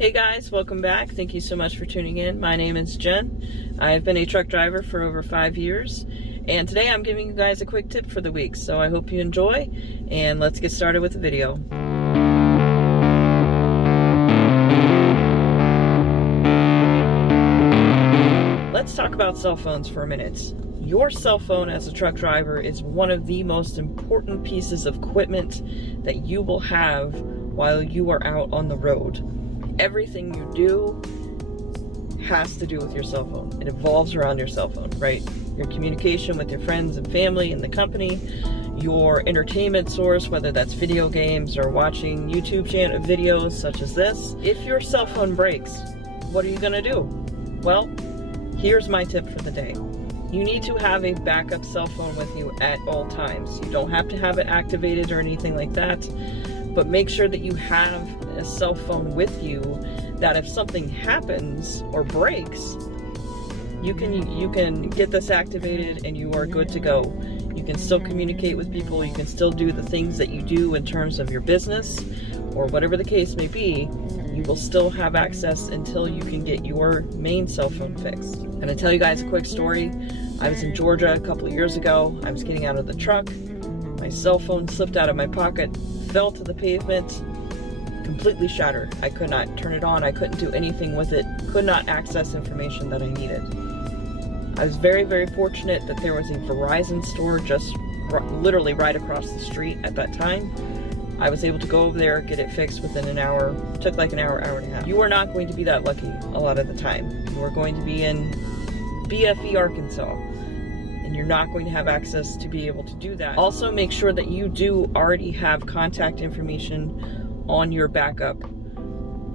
Hey guys, welcome back. Thank you so much for tuning in. My name is Jen. I've been a truck driver for over 5 years, and today I'm giving you guys a quick tip for the week. So I hope you enjoy, and let's get started with the video. Let's talk about cell phones for a minute. Your cell phone as a truck driver is one of the most important pieces of equipment that you will have while you are out on the road. Everything you do has to do with your cell phone. It evolves around your cell phone, right? Your communication with your friends and family and the company, your entertainment source, whether that's video games or watching YouTube channel videos such as this. If your cell phone breaks, what are you gonna do? Well, here's my tip for the day. You need to have a backup cell phone with you at all times. You don't have to have it activated or anything like that, but make sure that you have a cell phone with you that if something happens or breaks, you can get this activated and you are good to go. You can still communicate with people, you can still do the things that you do in terms of your business or whatever the case may be. You will still have access until you can get your main cell phone fixed. And to tell you guys a quick story, I was in Georgia a couple of years ago. I was getting out of the truck. My cell phone slipped out of my pocket, fell to the pavement, completely shattered. I could not turn it on. I couldn't do anything with it. Could not access information that I needed. I was very, very fortunate that there was a Verizon store just literally right across the street at that time. I was able to go over there, get it fixed within an hour. It took like an hour, hour and a half. You are not going to be that lucky a lot of the time. You are going to be in BFE, Arkansas, and you're not going to have access to be able to do that. Also, make sure that you do already have contact information on your backup,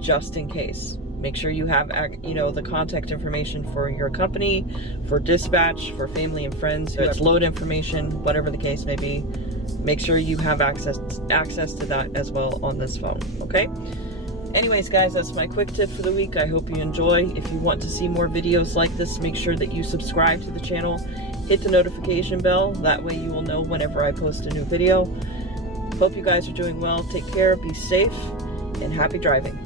just in case. Make sure you have, the contact information for your company, for dispatch, for family and friends. So it's load information, whatever the case may be. Make sure you have access to that as well on this phone, okay? Anyways, guys, that's my quick tip for the week. I hope you enjoy. If you want to see more videos like this, make sure that you subscribe to the channel. Hit the notification bell. That way you will know whenever I post a new video. Hope you guys are doing well. Take care, be safe, and happy driving.